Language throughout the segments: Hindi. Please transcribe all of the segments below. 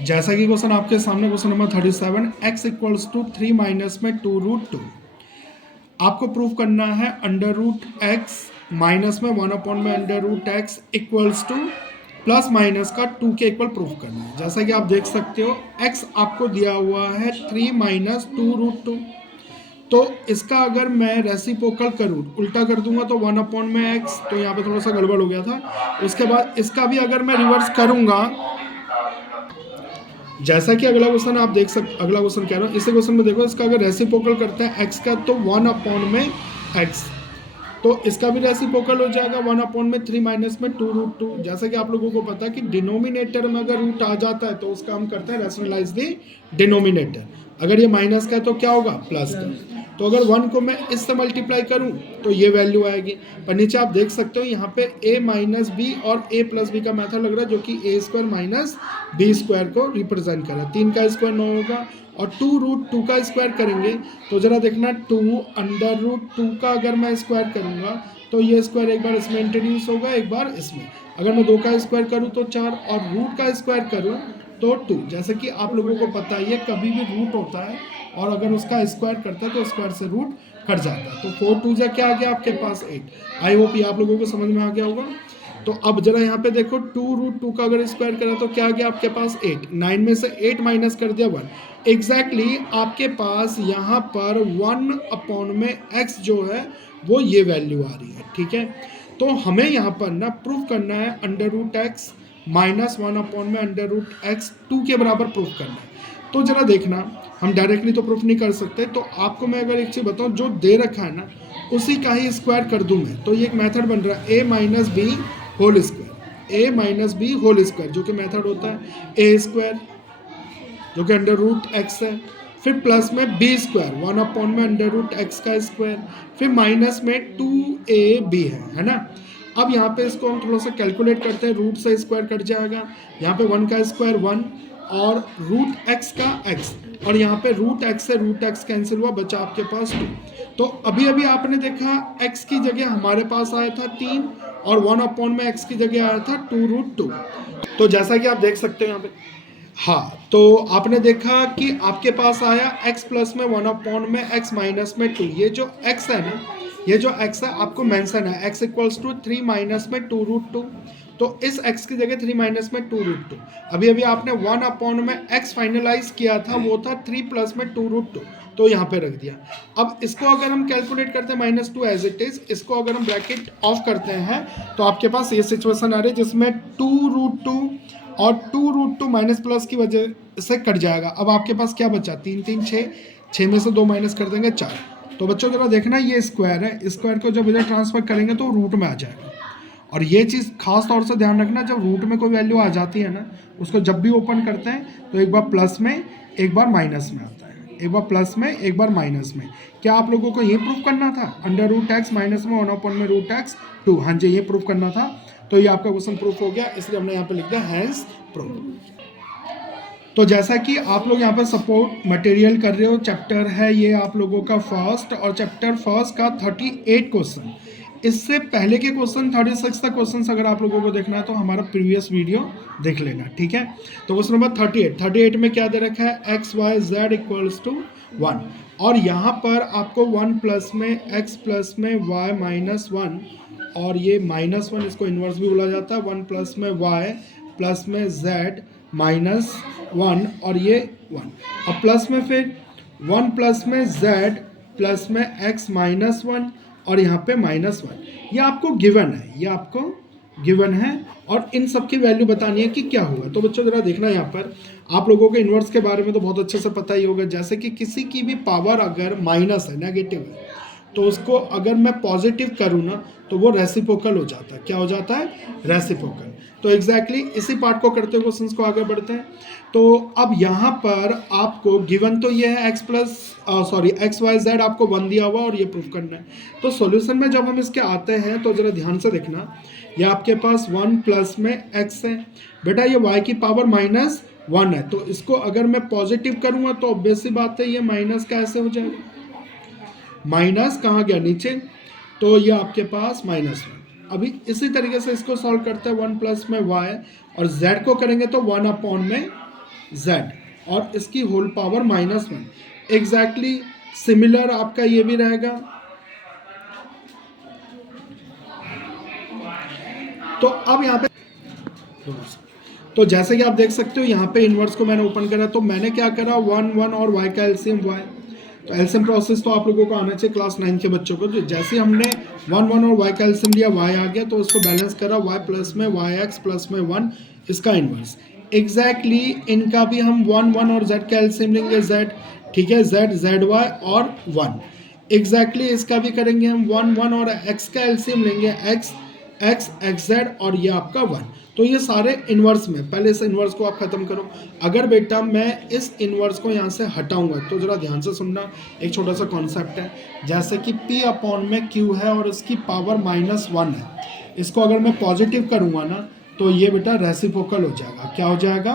जैसा कि क्वेश्चन आपके सामने question number 37, x equals to 3 minus में 2√2 आपको प्रूफ करना है अंडर रूट एक्स माइनस में 1 में under root x equals to plus minus का 2 के इक्वल प्रूफ करना है। जैसा कि आप देख सकते हो x आपको दिया हुआ है 3 माइनस 2√2, तो इसका अगर मैं रेसिप्रोकल करूँ, उल्टा कर दूंगा तो 1 में x, तो यहाँ पे थोड़ा सा गड़बड़ हो गया था। उसके बाद इसका भी अगर मैं रिवर्स करूंगा, जैसा कि अगला क्वेश्चन आप देख सकते, अगला क्वेश्चन कह रहा हूँ, इसी क्वेश्चन में देखो, इसका अगर रेसिप्रोकल करते हैं x का तो 1 में x, तो इसका भी रेसिप्रोकल हो जाएगा 1 में 3 माइनस में 2√2। जैसा कि आप लोगों को पता है कि डिनोमिनेटर में अगर रूट आ जाता है तो उसका हम करते हैं रैशनलाइज दी डिनोमिनेटर। अगर ये माइनस का है तो क्या होगा, प्लस का। तो अगर 1 को मैं इससे मल्टीप्लाई करूं तो ये वैल्यू आएगी। पर नीचे आप देख सकते हो यहाँ पे a माइनस बी और a प्लस बी का मेथड लग रहा है, जो कि a square minus b square को रिप्रेजेंट कर रहा है। 3 का स्क्वायर 9 होगा और 2√2 का स्क्वायर करेंगे तो जरा देखना 2 अंडर रूट 2 का अगर मैं स्क्वायर करूंगा तो ये स्क्वायर एक बार इसमें इंट्रोड्यूस होगा, एक बार इसमें। अगर मैं 2 का स्क्वायर करूं तो 4 और रूट का स्क्वायर करूं तो 2। जैसे कि आप लोगों को पता है ये कभी भी रूट होता है और अगर उसका स्क्वायर करता है तो स्क्वायर से रूट कट जाता है। तो 4 2 जा क्या आ गया आपके पास 8। आई होप ये आप लोगों को समझ में आ गया होगा। तो अब जरा यहाँ पे देखो 2√2 का अगर स्क्वायर करा तो क्या आ गया आपके पास 8। 9 में से 8 माइनस कर दिया 1। एग्जैक्टली आपके पास यहाँ पर 1 में x जो है वो ये वैल्यू आ रही है, ठीक है। तो हमें यहाँ पर ना प्रूफ करना है अंडर रूट एक्स माइनस 1 में अंडर रूट एक्स 2 के बराबर प्रूफ करना है। तो जरा देखना, हम डायरेक्टली तो प्रूफ नहीं कर सकते, तो आपको मैं अगर एक चीज़ बताऊँ, जो दे रखा है ना उसी का ही स्क्वायर कर दूं मैं, तो ये एक मेथड बन रहा है a minus b whole square, a minus b whole square, जो कि मेथड होता है a स्क्वायर जो कि अंडर रूट एक्स है, फिर प्लस में बी स्क्वायर 1 में अंडर रूट एक्स का स्क्वायर, फिर माइनस में 2ab है ना। अब यहाँ पे इसको हम थोड़ा सा कैलकुलेट करते हैं, रूट से स्क्वायर कट जाएगा, यहाँ पे 1 का स्क्वायर 1 और रूट एक्स का एक्स, और यहाँ पे रूट एक्स से रूट एक्स कैंसिल हुआ, बचा आपके पास 2। तो अभी अभी आपने देखा x की जगह हमारे पास आया था 3 और 1 में x की जगह आया था 2√2। तो जैसा कि आप देख सकते हो यहाँ पे, हाँ, तो आपने देखा कि आपके पास आया x प्लस में 1 में x माइनस में 2। ये जो x है ना, ये जो x है आपको मेंशन है x इक्वल्स टू 3 माइनस में 2√2, तो इस x की जगह 3 माइनस में 2√2। अभी अभी आपने 1 में x फाइनलाइज किया था, वो था 3 प्लस में 2√2, तो यहाँ पे रख दिया। अब इसको अगर हम कैलकुलेट करते हैं -2 एज इट इज, इसको अगर हम ब्रैकेट ऑफ करते हैं तो आपके पास ये सिचुएशन आ रही है जिसमें 2√2 और 2√2 माइनस प्लस की वजह से कट जाएगा। अब आपके पास क्या बचा, 3 3 6, 6 में से 2 माइनस कर देंगे 4। तो बच्चों जरा देखना, ये स्क्वायर है, स्क्वायर को जब इधर ट्रांसफर करेंगे तो रूट में आ जाएगा। और ये चीज़ खास तौर से ध्यान रखना, जब रूट में कोई वैल्यू आ जाती है ना, उसको जब भी ओपन करते हैं तो एक बार प्लस में एक बार माइनस में आता है, एक बार प्लस में एक बार माइनस में। क्या आप लोगों को ये प्रूफ करना था, अंडर रूट एक्स माइनस में 1 में रूट एक्स 2? हाँ जी, ये प्रूफ करना था। तो ये आपका क्वेश्चन प्रूफ हो गया, इसलिए हमने यहाँ पे लिख दिया हैंस प्रूफ। तो जैसा कि आप लोग यहाँ पर सपोर्ट मटेरियल कर रहे हो, चैप्टर है ये आप लोगों का फर्स्ट, और चैप्टर फर्स्ट का 38 क्वेश्चन। इससे पहले के क्वेश्चन 36 तक क्वेश्चन अगर आप लोगों को देखना है तो हमारा प्रीवियस वीडियो देख लेना, ठीक है। तो क्वेश्चन नंबर 38 में क्या दे रखा है, x y z equals to 1, और यहाँ पर आपको 1 प्लस में x प्लस में y माइनस 1, और ये -1 इसको इन्वर्स भी बोला जाता है, 1 प्लस में y प्लस में z माइनस 1 और ये 1, और प्लस में फिर 1 प्लस में z प्लस में x माइनस 1 और यहाँ पे -1। ये आपको गिवन है, ये आपको गिवन है, और इन सब की वैल्यू बतानी है कि क्या हुआ। तो बच्चों जरा देखना, यहाँ पर आप लोगों को इन्वर्स के बारे में तो बहुत अच्छे से पता ही होगा। जैसे कि किसी की भी पावर अगर माइनस है, नेगेटिव है, तो उसको अगर मैं पॉजिटिव करूँ ना तो वो रेसिप्रोकल हो जाता है। क्या हो जाता है, रेसिप्रोकल। तो एग्जैक्टली इसी पार्ट को करते हुए क्वेश्चंस को आगे बढ़ते हैं। तो अब यहाँ पर आपको गिवन तो ये है एक्स वाई जेड आपको 1 दिया हुआ और ये प्रूफ करना है। तो सॉल्यूशन में जब हम इसके आते हैं तो जरा ध्यान से देखना, ये आपके पास 1 प्लस में x है, बेटा ये y की पावर -1 है, तो इसको अगर मैं पॉजिटिव करूँगा तो ऑब्वियस सी बात है ये माइनस कैसे हो जाएगा, माइनस कहाँ गया, नीचे, तो ये आपके पास -1। अभी इसी तरीके से इसको सॉल्व करते हैं, 1 प्लस में y और z को करेंगे तो 1 में z और इसकी होल पावर -1। एग्जैक्टली सिमिलर आपका ये भी रहेगा। तो अब यहाँ पे तो जैसे कि आप देख सकते हो यहाँ पे इनवर्स को मैंने ओपन करा, तो मैंने क्या करा 1 1 और y का एलसीएम y। तो एलसीएम प्रोसेस तो आप लोगों को आना चाहिए क्लास 9 के बच्चों को। तो जैसे हमने 1 1 और y का एलसीएम लिया, y आ गया, तो उसको बैलेंस करा y प्लस में yx प्लस में 1 इसका इनवर्स। एग्जैक्टली इनका भी हम 1 1 और z का एलसीएम लेंगे z, ठीक है, z zy और 1। एग्जैक्टली इसका भी करेंगे हम 1 1 और x का एलसीएम लेंगे x x xz और ये आपका 1। तो ये सारे इन्वर्स में, पहले इस इन्वर्स को आप खत्म करो। अगर बेटा मैं इस इन्वर्स को यहाँ से हटाऊंगा तो जरा ध्यान से सुनना, एक छोटा सा कॉन्सेप्ट है। जैसे कि p अपॉन में q है और इसकी पावर -1 है, इसको अगर मैं पॉजिटिव करूँगा ना तो ये बेटा रेसिप्रोकल हो जाएगा। क्या हो जाएगा?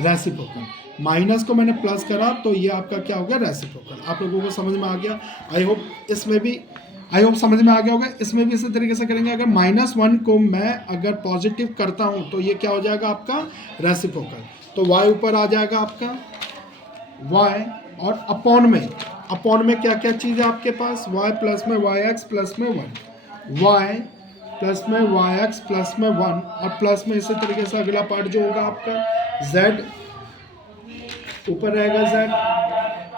रेसिप्रोकल। माइनस को मैंने प्लस करा तो ये आपका क्या हो गया? रेसिप्रोकल। आप लोगों को समझ में आ गया? आई होप समझ में आ गया होगा। इसमें भी इसी तरीके से करेंगे। अगर -1 को मैं अगर पॉजिटिव करता हूं तो ये क्या हो जाएगा आपका? रेसिप्रोकल। तो y ऊपर आ जाएगा आपका y, और अपॉन में क्या क्या चीज़ है आपके पास? y प्लस में yx प्लस में 1, y प्लस में yx प्लस में 1, और प्लस में इसी तरीके से अगला पार्ट जो होगा आपका z ऊपर रहेगा z,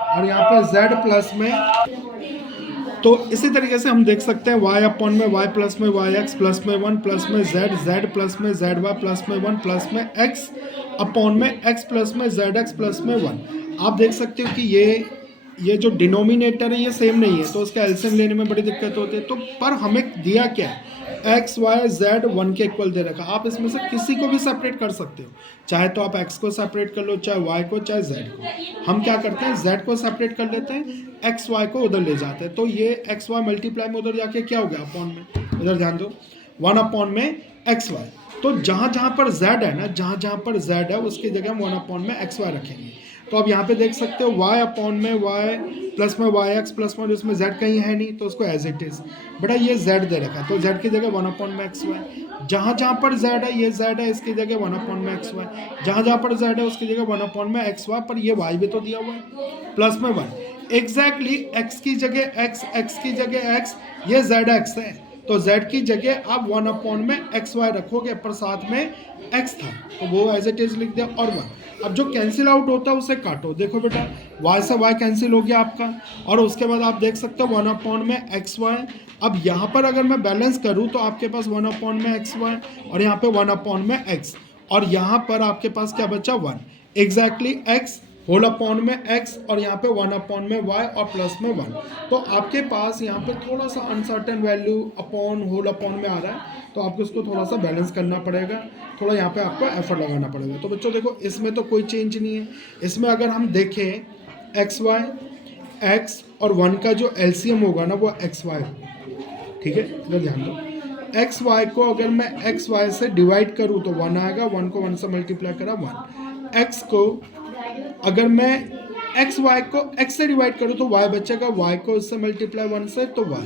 और यहाँ पे z प्लस में। तो इसी तरीके से हम देख सकते हैं y अपॉन में y प्लस में yx प्लस में 1 प्लस में z प्लस में zy प्लस में 1 प्लस में x अपॉन में x प्लस में zx प्लस में 1। आप देख सकते हो कि ये जो डिनोमिनेटर है ये सेम नहीं है, तो उसका एलसीएम लेने में बड़ी दिक्कत होती है। तो पर हमें दिया क्या है? x y z 1 के इक्वल दे रखा। आप इसमें से किसी को भी सेपरेट कर सकते हो, चाहे तो आप x को सेपरेट कर लो, चाहे y को, चाहे z को। हम क्या करते हैं? z को सेपरेट कर लेते हैं, x y को उधर ले जाते हैं। तो ये x y मल्टीप्लाई में उधर जाके क्या हो गया? अपॉन में। इधर ध्यान दो, 1 अपॉन में x y। तो जहाँ पर z है ना, जहाँ पर z है उसकी जगह हम 1 अपॉन में x y रखेंगे। तो अब यहाँ पे देख सकते हो y अपॉन में y प्लस में yx प्लस में, इसमें z कहीं है नहीं तो उसको एज इट इज। बेटा ये z दे रखा, तो z की जगह 1 अपॉन में xy। जहाँ पर z है, ये z है, इसकी जगह 1 अपॉन में xy। जहाँ पर z है उसकी जगह 1 अपॉन में xy, पर ये y भी तो दिया हुआ है प्लस में 1। एग्जैक्टली x की जगह x की जगह x, ये zx है, तो z की जगह आप 1 अपॉन में xy रखोगे, पर साथ में x था तो वो एज इट इज लिख दिया, और 1। अब जो कैंसिल आउट होता है उसे काटो। देखो बेटा y से y कैंसिल हो गया आपका, और उसके बाद आप देख सकते हो 1 अपॉन में xy। अब यहाँ पर अगर मैं बैलेंस करूँ तो आपके पास 1 अपॉन में xy, और यहाँ पे 1 अपॉन में x, और यहाँ पर आपके पास क्या बचा? 1। एग्जैक्टली x होल अपॉन में x, और यहाँ पे 1 अपॉन में y और प्लस में 1। तो आपके पास यहाँ पे थोड़ा सा uncertain value upon whole upon में आ रहा है, तो आपको इसको थोड़ा सा बैलेंस करना पड़ेगा, थोड़ा यहाँ पे आपको एफर्ट लगाना पड़ेगा। तो बच्चों देखो इसमें तो कोई चेंज नहीं है। इसमें अगर हम देखें xy, x और 1 का जो एलसीएम होगा ना वो xy होगा, ठीक है। इधर ध्यान दो, xy को अगर मैं xy से डिवाइड करूँ तो 1 आएगा, 1 को 1 से मल्टीप्लाई करा 1। x को अगर मैं एक्स वाई को x से डिवाइड करूँ तो y बचेगा, y को इससे मल्टीप्लाई 1 से तो y।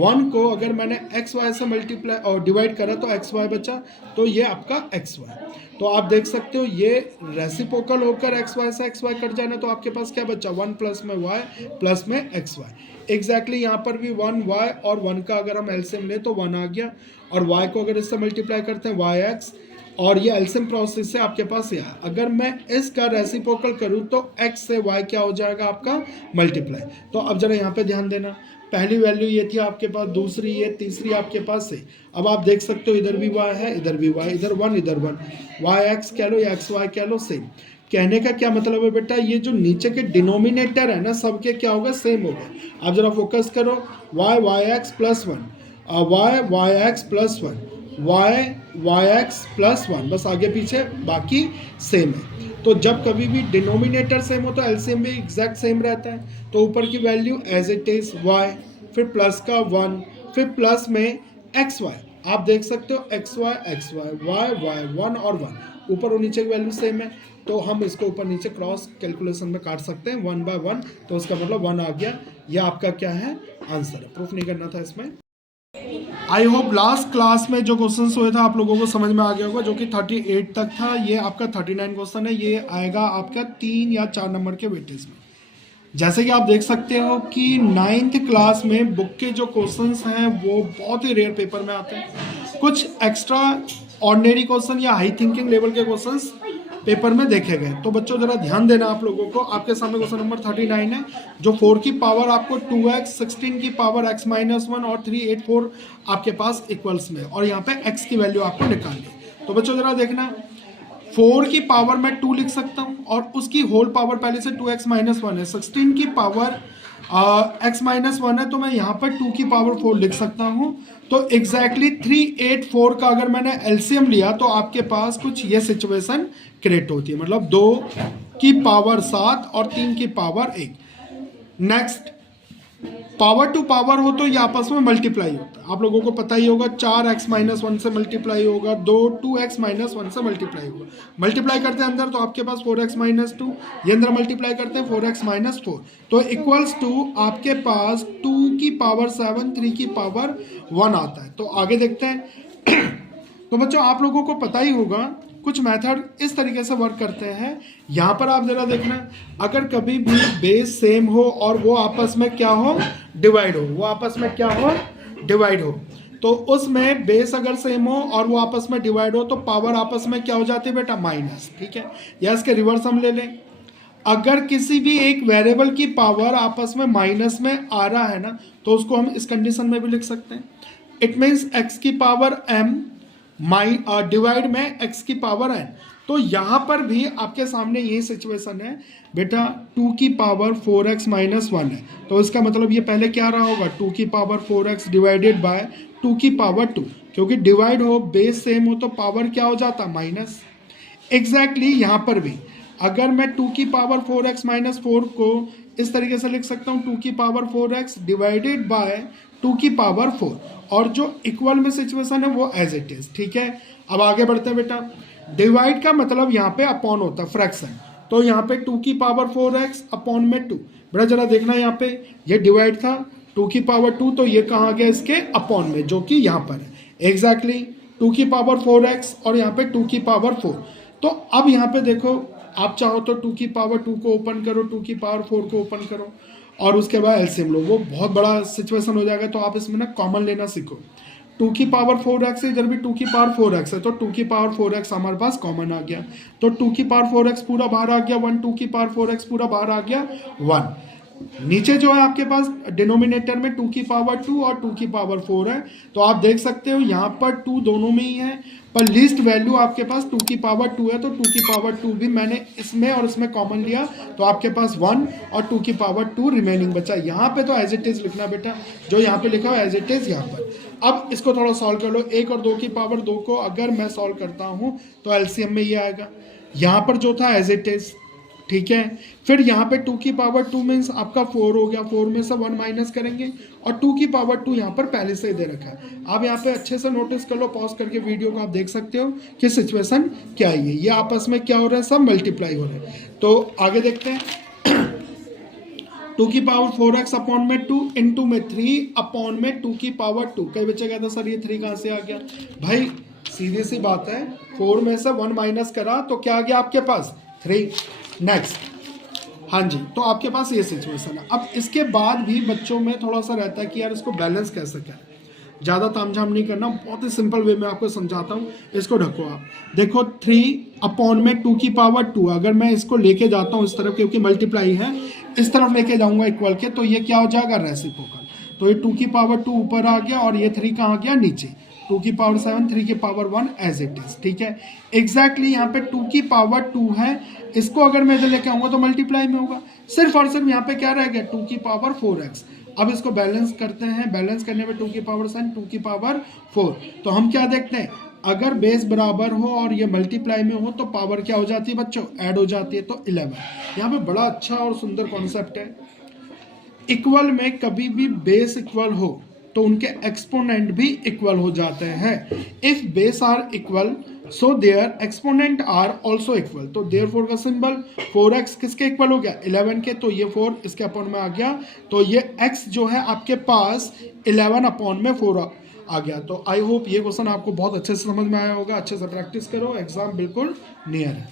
1 को अगर मैंने एक्स वाई से मल्टीप्लाई और डिवाइड करा तो एक्स वाई बचा, तो ये आपका एक्स वाई। तो आप देख सकते हो ये रेसिप्रोकल होकर एक्स वाई से एक्स वाई कट जाना, तो आपके पास क्या बचा? 1 प्लस में y प्लस में एक्स वाई। एग्जैक्टली यहाँ पर भी 1y और 1 का अगर हम एलसीएम ले तो 1 आ गया, और y को अगर इससे मल्टीप्लाई करते हैं yx, और ये एलसीएम प्रोसेस से आपके पास ये है। अगर मैं इसका रेसिप्रोकल करूँ तो x से y क्या हो जाएगा आपका? मल्टीप्लाई। तो अब जरा यहाँ पे ध्यान देना, पहली वैल्यू ये थी आपके पास, दूसरी ये, तीसरी आपके पास है। अब आप देख सकते हो इधर भी y है, इधर भी y, इधर 1 इधर 1, yx कह लो या xy कह लो, सेम। कहने का क्या मतलब है बेटा? ये जो नीचे के डिनोमिनेटर है ना, सबके क्या होगा? सेम होगा। आप जरा फोकस करो, yx plus 1, yx plus 1, yx plus 1, बस आगे पीछे बाकी सेम है। तो जब कभी भी डिनोमिनेटर सेम हो तो एलसीएम भी एग्जैक्ट सेम रहता है। तो ऊपर की value as it is y, फिर प्लस का 1, फिर प्लस में xy। आप देख सकते हो xy y 1 और 1, ऊपर और नीचे की वैल्यू सेम है, तो हम इसको ऊपर नीचे क्रॉस कैलकुलेशन में काट सकते हैं 1 बाय 1, तो उसका मतलब 1 आ गया। यह आपका क्या है? आंसर है। प्रूफ नहीं करना था इसमें। आई होप लास्ट क्लास में जो क्वेश्चन हुए था आप लोगों को समझ में आ गया होगा, जो कि 38 तक था। ये आपका 39 क्वेश्चन है, ये आएगा आपका 3 या 4 नंबर के वेटेज में। जैसे कि आप देख सकते हो कि 9th क्लास में बुक के जो क्वेश्चंस हैं वो बहुत ही रेयर पेपर में आते हैं। कुछ एक्स्ट्रा ऑर्डिनरी क्वेश्चन या हाई थिंकिंग लेवल के क्वेश्चंस पेपर में देखे गए। तो बच्चों जरा ध्यान देना आप लोगों को। आपके सामने क्वेश्चन नंबर 39 है, जो 4 की पावर आपको 2x, 16 की पावर x-1 और 384 आपके पास इक्वल्स में, और यहाँ पे x की वैल्यू आपको निकालनी है। तो बच्चों जरा देखना, 4 की पावर मैं 2 लिख सकता हूँ और उसकी होल पावर पहले से 2x-1 है। 16 की पावर x-1 है, तो मैं यहाँ पर 2 की पावर 4 लिख सकता हूँ। तो एग्जैक्टली 384 का अगर मैंने एलसीएम लिया तो आपके पास कुछ ये सिचुएशन क्रिएट होती है, मतलब 2 की पावर 7 और 3 की power 1। Next, power to power हो तो ये आपस में मल्टीप्लाई होता है। आप लोगों को पता ही होगा, 4x-1 से मल्टीप्लाई होगा, 2x-1 से मल्टीप्लाई होगा। मल्टीप्लाई करते हैं अंदर तो आपके पास 4x-2, ये अंदर मल्टीप्लाई करते हैं 4x-4, तो इक्वल्स टू आपके पास 2 की पावर 7, 3 की पावर 1 आता है। तो आगे देखते हैं। तो बच्चों आप लोगों को पता ही होगा कुछ मेथड इस तरीके से वर्क करते हैं। यहाँ पर आप जरा देखना, अगर कभी भी बेस सेम हो और वो आपस में क्या हो, डिवाइड हो, वो आपस में क्या हो, डिवाइड हो, तो उसमें बेस अगर सेम हो और वो आपस में डिवाइड हो तो पावर आपस में क्या हो जाती है बेटा, माइनस। ठीक है, या इसके रिवर्स हम ले लें, अगर किसी भी एक वेरिएबल की पावर आपस में माइनस में आ रहा है ना, तो उसको हम इस कंडीशन में भी लिख सकते हैं। इट मीन्स एक्स की पावर m डिवाइड में x की पावर n। तो यहाँ पर भी आपके सामने ये सिचुएशन है बेटा, 2 की पावर 4x-1 है, तो इसका मतलब ये पहले क्या रहा होगा, 2 की पावर 4x डिवाइडेड बाय 2 की पावर 2, क्योंकि डिवाइड हो, बेस सेम हो तो पावर क्या हो जाता, माइनस। एग्जैक्टली यहाँ पर भी अगर मैं 2 की पावर 4x-4 को इस तरीके से लिख सकता हूँ, 2 की पावर 4x डिवाइडेड बाय 2 की पावर 4, और जो इक्वल में सिचुएशन है वो एज इट इज। ठीक है, अब आगे बढ़ते हैं बेटा। डिवाइड का मतलब यहाँ पे अपॉन होता है, फ्रैक्शन, तो यहाँ पे 2 की पावर 4x अपॉन में 2। बेटा जरा देखना, यहाँ पे ये डिवाइड था 2 की पावर 2, तो ये कहाँ गया, इसके अपॉन में, जो कि यहाँ पर है। एग्जैक्टली 2 की पावर 4x और यहाँ पे 2 की पावर 4। तो अब यहाँ पे देखो, आप चाहो तो 2 की पावर 2 को ओपन करो, 2 की पावर 4 को ओपन करो, और उसके बाद एलसीएम लो, वो बहुत बड़ा सिचुएशन हो जाएगा। तो आप इसमें ना कॉमन लेना सीखो। 2 की पावर 4x, इधर भी 2 की पावर 4x है, तो 2 की पावर 4x हमारे पास कॉमन आ गया, तो 2 की पावर 4x पूरा बाहर आ गया 1, 2 की पावर 4x पूरा बाहर आ गया 1। नीचे जो है आपके पास डिनोमिनेटर में 2 की पावर 2 और 2 की पावर 4 है, तो आप देख सकते हो यहाँ पर 2 दोनों में ही है, पर लीस्ट वैल्यू आपके पास 2 की पावर 2 है, तो 2 की पावर 2 भी मैंने इसमें और इसमें कॉमन लिया, तो आपके पास 1 और 2 की पावर 2 रिमेनिंग बचा। यहाँ पे तो एज इट इज लिखना बेटा, जो यहाँ पे लिखा हो एज इट इज यहाँ पर। अब इसको थोड़ा सॉल्व कर लो। 1 और 2 की पावर 2 को अगर मैं सॉल्व करता हूँ तो एलसीएम में ये आएगा, यहाँ पर जो था एज इट इज। ठीक है, फिर यहाँ पे 2 की पावर 2 मीन्स आपका 4 हो गया, 4 में से 1 माइनस करेंगे, और 2 की पावर 2 यहाँ पर पहले से ही दे रखा है। आप यहाँ पे अच्छे से नोटिस कर लो, पॉज करके वीडियो को आप देख सकते हो कि सिचुएशन क्या है, ये आपस में क्या हो रहा है, सब मल्टीप्लाई हो रहा है। तो आगे देखते हैं। 2 की पावर 4x अपॉन में 2 इंटू में 3 अपॉन में 2 की पावर 2। कई बच्चे कहते सर ये 3 कहाँ से आ गया, भाई सीधी सी बात है, 4 में से 1 माइनस करा तो क्या आ गया आपके पास, 3। नेक्स्ट, हाँ जी, तो आपके पास ये सिचुएशन है। अब इसके बाद भी बच्चों में थोड़ा सा रहता है कि यार इसको बैलेंस कैसे करें, ज़्यादा तामझाम नहीं करना, बहुत ही सिंपल वे में आपको समझाता हूँ। इसको ढको आप, देखो 3 अपॉन में 2 की पावर 2, अगर मैं इसको लेके जाता हूँ इस तरफ, क्योंकि मल्टीप्लाई है, इस तरफ लेके जाऊँगा इक्वल के, तो ये क्या हो जाएगा, रेसिप्रोकल। तो ये 2 की पावर 2 ऊपर आ गया और ये 3 कहाँ गया, नीचे। 2 की पावर 7, 3 की पावर 1 एज इट इज। ठीक है, एग्जैक्टली यहाँ पे 2 की पावर 2 है, इसको अगर मैं इधर लेके आऊँगा तो मल्टीप्लाई में होगा, सिर्फ और सिर्फ यहाँ पे क्या रह गया, 2 की पावर 4x। अब इसको बैलेंस करते हैं, बैलेंस करने में 2 की पावर 7, 2 की पावर 4, तो हम क्या देखते हैं, अगर बेस बराबर हो और ये मल्टीप्लाई में हो तो पावर क्या हो जाती है बच्चों, ऐड हो जाती है, तो 11। यहाँ पे बड़ा अच्छा और सुंदर कॉन्सेप्ट है। इक्वल में कभी भी बेस इक्वल हो तो उनके एक्सपोनेंट भी इक्वल हो जाते हैं। If base are equal so their exponent are also equal, तो देयर फोर का सिंबल 4x किसके इक्वल हो गया 11 के, तो ये 4 इसके अपॉन में आ गया, तो ये x जो है आपके पास 11 अपॉन में 4 आ गया। तो आई होप ये क्वेश्चन आपको बहुत अच्छे से समझ में आया होगा, अच्छे से प्रैक्टिस करो, एग्जाम बिल्कुल नियर है।